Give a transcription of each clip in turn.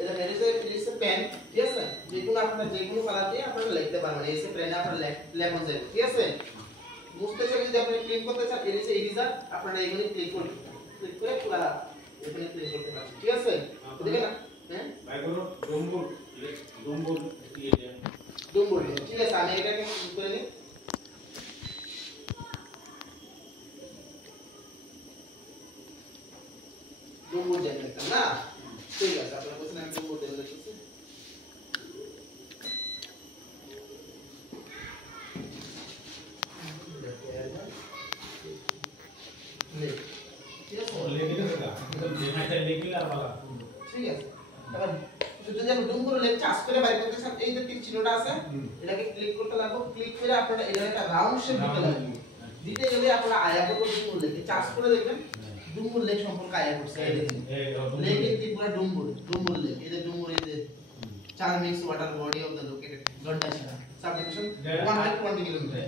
এটা মেরেছে পেন, ঠিক আছে? যেকোনো আপনারা যেকোনো কালার দিয়ে আপনারা লিখতে পারবেন। এসে পেনে আপনারা লেখা যাবে, ঠিক আছে? বুঝতে চাইলে যদি আপনি ক্লিক করতে চান এসে ইরেজার আপনারা এখানে ক্লিক করুন, ক্লিক করে পুরো এখানে ক্লিক করতে পারবেন, ঠিক আছে? দেখেন না, হ্যাঁ ভাই কোনো ডম্বুর দিয়ে দেন, ডুম্বুর, ঠিক আছে? আমি এটাকে ক্লিক করে নিই, ডুম্বুর দেন একটা না, ঠিক আছে? আপনারা বলছেন আমি ডুম্বুর দেন লিখছি, ঠিক আছে? লিখে দেন না যেটা লিখলে আর ভালো, ঠিক আছে? এবার যদি আপনি ডুম করে লেখ চাষ করে বাইরে করতে চান এই যে টিক চিহ্নটা আছে এটাকে ক্লিক করতে লাগবে, ক্লিক করে আপনারা এর একটা রাউন্ড শেপ দিতে লাগবে, দিতে গেলে আপনারা আয়া করব ডুম লেখে চাষ করে দেখবেন ডুম লেখ সম্পর্কে আয়া করছে এই দেখুন লেখে ত্রিপুরা ডুম লেখ এই যে ডুম এই যে চার mix water body of the located ঘন্টা ছাড়া সাবডিভিশন 120 কিলোমিটার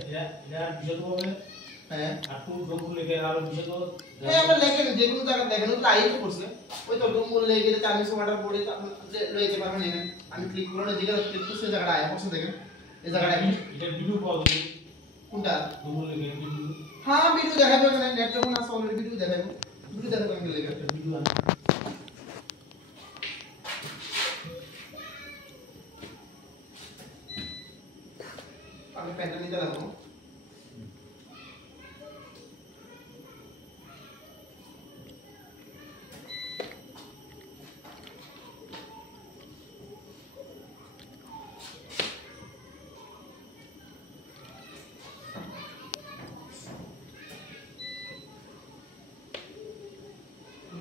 এটা বিশদ হবে, হ্যাঁ আপনি ডম্বুর লিখে আর বিশদ হ্যাঁ আমরা লেখেন যে কোনো জায়গা দেখেন তো আইতে করছে ওই তো ডুম লেখে 4 মিক্স ওয়াটার বডি আপনি লইতে পারবেন এখানে আমি ক্লিক করলে যেটা ক্লিক করছে জায়গাটা আয়া করছে দেখেন এই জায়গাটা এটা ভিডিও পাওয়া যাবে কোনটা ডম্বুর লিখে ভিডিও, হ্যাঁ ভিডিও দেখাবো এখানে নেট যখন আছে অলরেডি ভিডিও দেখাবো আমি লিখে একটা ভিডিও আছে আমি প্যানটা নিতে লাগবো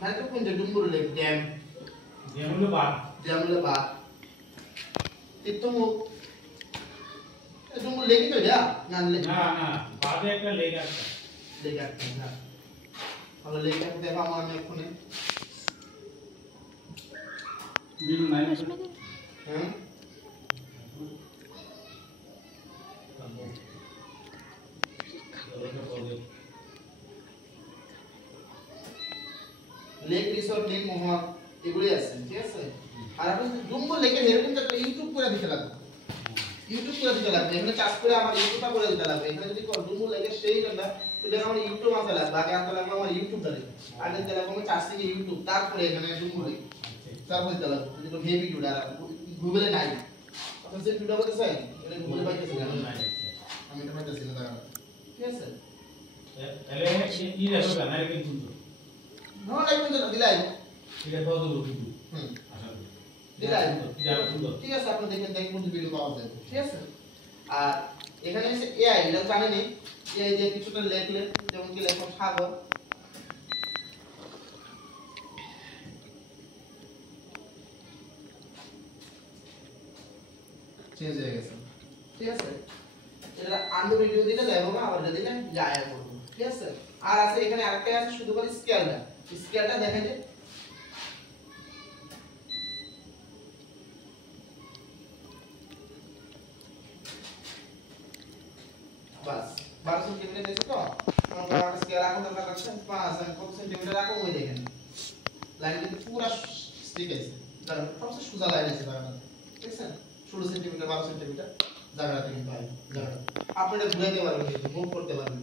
मैं तो कुछ डुम्बुर लेक डैम डैम ले बात itu mau Dumbur lake itu ya না বাদে একটা লেগ আছে लेक ना kalau लेक aku देखा mau আমি ওখানে ভিডিও নাই হ্যাঁ लेक रिसोर्ट लेक मोहम्मद এগুলি আছে ঠিক আছে আর আপনি ডুম্বুর লেকে এরকম একটা ইউটিউব করে দিতে লাগবে ইউটিউব করে দিতে লাগবে এখানে চার্জ করে আমার ইউটিউবটা করে দিতে লাগবে এখানে যদি ডুম্বুর লেকে সেই না তো দেখো আমার ইউটিউব আসা লাগবে আগে আনতে লাগবে আমার ইউটিউব ধরে আগে দিতে লাগবে আমার চার্জ থেকে ইউটিউব তারপরে এখানে ডুম্বুর লেক তারপরে দিতে লাগবে যদি কোনো হেভি ভিডিও আর গুগলে নাই আপনি যে ভিডিও করতে চাই এটা গুগলে পাইতেছেন আমি এটা পাইতেছি না দাঁড়ান ঠিক আছে তাহলে কি দেখো না কিন্তু না না কিন্তু দিলাই এটা কত লোক হুম আশা করি দিলাই এটা সুন্দর ঠিক আছে আপনি দেখেন দেখুন ভিডিও পাওয়া যায় ঠিক আছে আর এখানে এসে এআই এটা জানেনই এআই যে কিছুটা লেখলেন যেমন কি লেখো সাগর চেঞ্জ হয়ে গেছে ঠিক আছে এটা আন্ডু ভিডিও দিলে যাবো না আবার যদি দিলে যায় করব ঠিক আছে আর আছে এখানে আরেকটা আছে শুধু করে স্কেলটা দেখেন যে বাস 12 সেন্টিমিটার দিয়েছে তো আমরা একটা স্কেল রাখুন আমরা কাছে 5 আমি কত সেন্টিমিটার রাখবো ওই দেখেন লাইন কিন্তু পুরো স্টিক আছে দাঁড়ান সবচেয়ে সোজা লাইন আছে দাঁড়ান ঠিক আছে 16 সেন্টিমিটার 12 সেন্টিমিটার জায়গাটা থেকে পাই জায়গা আপনি এটা ঘুরাইতে পারবেন মুভ করতে পারবেন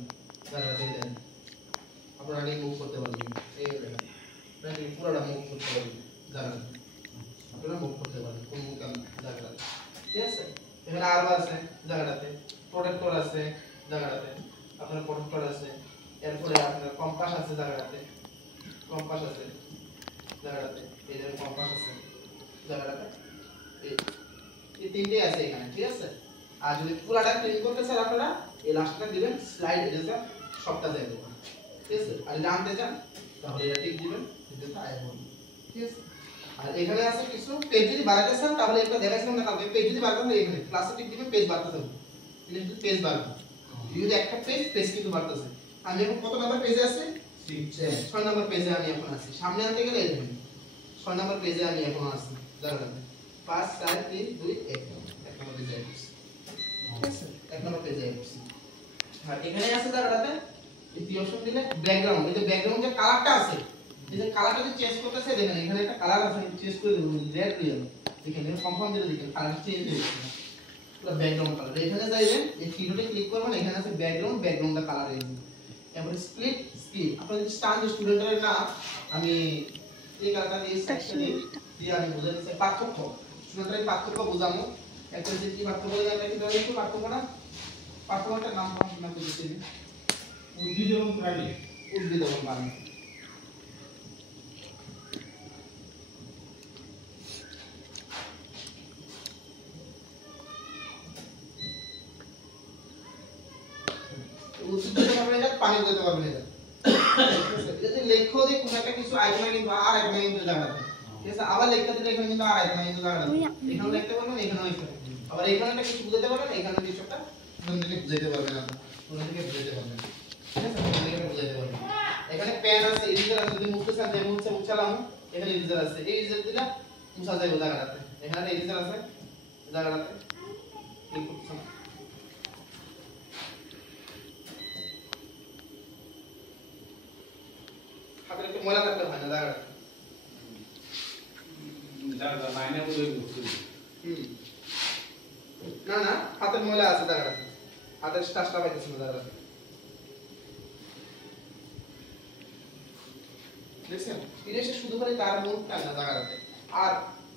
জায়গাটা থেকে দেন আপনারা আগে মুভ করতে পারবেন এই দেখেন আপনি পুরোটা মুভ করতে পারবেন জায়গাটা আপনারা মুভ করতে পারবেন কোন কাম জায়গাটা ঠিক আছে এখানে আরো আছে জায়গাটাতে প্রোটেক্টর আছে জায়গাটাতে আপনার প্রোটেক্টর আছে এরপরে আপনার কম্পাস আছে জায়গাটাতে এই যে কম্পাস আছে জায়গাটাতে এই তিনটে আছে এখানে ঠিক আছে আর যদি পুরাটা ক্লিন করতে চান আপনারা এই লাস্টটা দিবেন স্লাইড এরেজার সবটা দিয়ে দেবেন ঠিক আছে আর জানতে চান তাহলে এটা টিক দিবেন যেটা আয় হবে ঠিক আছে আর এখানে আছে কিছু পেজ যদি বাড়াতে চান তাহলে এটা দেখাইছিলাম না কালকে পেজ যদি বাড়াতে চান এখানে ক্লাসে টিক দিবেন পেজ বাড়তে থাকবে এটা যদি পেজ বাড়বে যদি একটা পেজ কিন্তু বাড়তেছে আমি এখন কত নাম্বার পেজে আছি 6 নাম্বার পেজে আমি এখন আছি সামনে আনতে গেলে এই দেখুন 6 নাম্বার পেজে আমি এখন আছি দাঁড়ান 5 4 3 2 1 এক নম্বর পেজে আছি ঠিক আছে এক নম্বর পেজে আছি আর এখানে আছে জায়গাটাতে এই অপশন দিলে ব্যাকগ্রাউন্ড এই যে ব্যাকগ্রাউন্ড যে কালারটা আছে এই যে কালারটা যে চেঞ্জ করতেছে দেখেন এখানে একটা কালার আছে চেঞ্জ করে দেব রেড রিয়েল দেখেন এর কনফার্ম দিলে দেখেন কালার চেঞ্জ হয়ে যাচ্ছে পুরো ব্যাকগ্রাউন্ড কালার এখানে যাইবেন এই থ্রিডোতে ক্লিক করবেন এখানে আছে ব্যাকগ্রাউন্ডটা কালার হয়ে যাবে এরপর স্প্লিট স্ক্রিন আপনারা যদি স্টান স্টুডেন্টের না আমি এই কালারটা দিয়ে আমি বুঝাই দিচ্ছি পার্থক্য স্টুডেন্টের পার্থক্য বোঝামু একটা যে কি পার্থক্য বলে আমরা কি ধরে একটু পার্থক্যটা পার্থক্যটার নাম না করতেছি উদ্ভিদ এবং প্রাণী উদ্ভিদ এবং প্রাণী উদ্ভিদ পারবেন এটা পানি দিতে পারবেন এটা যদি লেখো যে কোন একটা কিছু আইকনে কিন্তু আর আইকনে কিন্তু জায়গা আছে ঠিক আছে আবার লেখতে দিলে এখানে কিন্তু আর আইকনে কিন্তু জায়গা আছে এখানে লিখতে পারবেন এখানেও লিখতে পারবেন আবার এখানে একটা কিছু বুঝাতে পারবেন এখানে কিছু একটা কোন থেকে বুঝাতে পারবেন আপনি কোন থেকে বুঝাতে পারবেন ঠিক আছে কোন থেকে বুঝাতে পারবেন এখানে পেন আছে ইরেজার আছে যদি মুছতে চান যেমন মুছে মুছালাম এখানে ইরেজার আছে এই ইরেজার দিলা মুছা যায় জায়গাটাতে এখানে ইরেজার আছে জায়গাটাতে ক্লিক করতে হাতের একটু ময়লা থাকলে হয় না জায়গাটা যারা লাইনে বলে বসে না না হাতের ময়লা আছে জায়গাটা হাতের স্টাচটা পাইতেছে না জায়গাটা দেখছেন এটা শুধু খালি তার মুখটা না জায়গাটাতে আর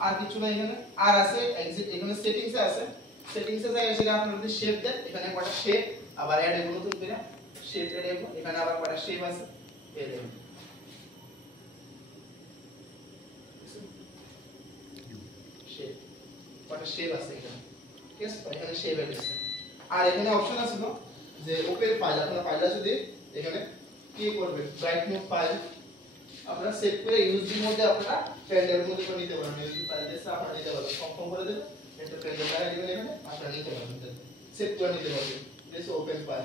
আর কিছু না এখানে আর আছে এক্সিট এখানে সেটিংস আছে সেটিংসে যাই সেটা আপনি যদি শেপ দেন এখানে কয়টা শেপ আবার অ্যাড এর নতুন করে শেপ এর এখানে আবার কয়টা শেপ আছে এই দেখুন শেপ কয়টা শেপ আছে এখানে ঠিক আছে এখানে শেপ আছে আর এখানে অপশন আছে না যে ওপেন ফাইল আপনারা ফাইলটা যদি এখানে কি করবেন ব্রাইট মোড ফাইল আপনারা সেভ করে ইউএসবি মধ্যে আপনারা পেনড্রাইভের মধ্যে করে নিতে পারেন ইউএসবি ফাইল দিয়ে আপনারা নিতে পারবেন কনফার্ম করে দেবেন এটা পেনড্রাইভ লাগাই দিবেন এখানে আপনারা নিতে পারবেন সেভ করে নিতে পারবেন দিস ওপেন ফাইল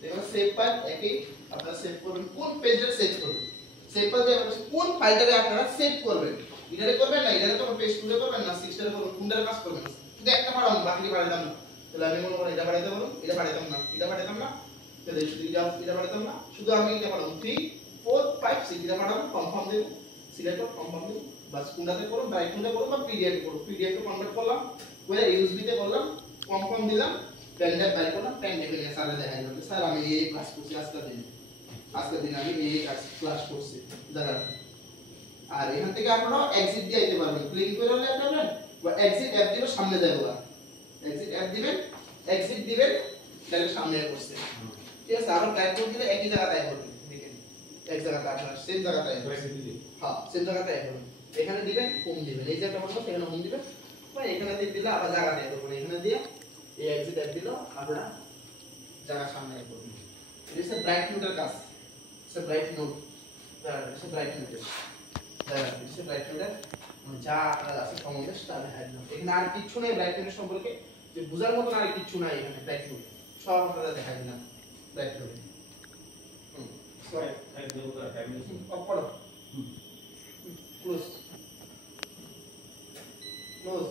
দেখুন সেভ ফাইল একই আপনারা সেভ করবেন কোন পেজে সেভ করবেন সেভ ফাইল দিয়ে কোন ফাইলটাকে আপনারা সেভ করবেন এটারে করবেন না এটারে তো পেজ টুলে করবেন না 6 টারে করবেন কোনটার কাজ করবেন শুধু একটা পাঠাবো বাকি পাঠাতাম না তাহলে আমি মনে করি এটা পাঠাতে পারবো এটা পাঠাতাম না এটা পাঠাতাম না তাহলে শুধু এটা পাঠাতাম না শুধু আমি এটা পাঠাবো 3 4 5 6 এটা পাঠাবো কনফার্ম দেব সিলেক্ট করব কনফার্ম দেব বাস কোনটাতে করব ব্রাইট কোনটা করব বা পিডিএফ করব পিডিএফ কে কনভার্ট করলাম করে ইউএসবি তে করলাম কনফার্ম দিলাম পেনড্রাইভ বাইর করলাম পেনড্রাইভে নিয়ে স্যার দেখাই দিলাম স্যার আমি এই ক্লাস করছি আজকের দিন আমি এই ক্লাস করছি জায়গা আর এখান থেকে আপনারা এক্সিট দিয়ে দিতে পারবেন ক্লিক করে হলে আপনারা বা এক্সিট অ্যাপ দিবেন সামনে যাবে এক্সিট অ্যাপ দিবেন এক্সিট দিবেন ডাইরেক্ট সামনে করছে ঠিক আছে আবার টাইপ করে দিলে একই জায়গা টাইপ করবেন দেখেন এক জায়গাতে আপনার সেম জায়গাতে হ্যাঁ সেম জায়গাতে টাইপ করবেন এখানে দিবেন হোম দিবেন এই জায়গাটা বলবো এখানে হোম দিবেন বা এখানে দিয়ে দিলে আবার জায়গা টাইপ করবেন এখানে দিয়ে এই এক্সিট অ্যাপ দিলো আপনারা জায়গা সামনে করবেন এটা হচ্ছে ব্রাইট নোটের কাজ সে ব্রাইট নোট সে ব্রাইট নোটের সে ব্রাইট নোটের যা আপনারা আছে সম্বন্ধে সেটা দেখাই দিলাম এখানে আর কিছু নেই ব্রাইট নোটের সম্পর্কে যে বোঝার মতো আর কিছু নাই এখানে ব্রাইট নোট সব আপনারা দেখাই দিলাম ব্রাইট নোট সরি অফ করো ক্লোজ ক্লোজ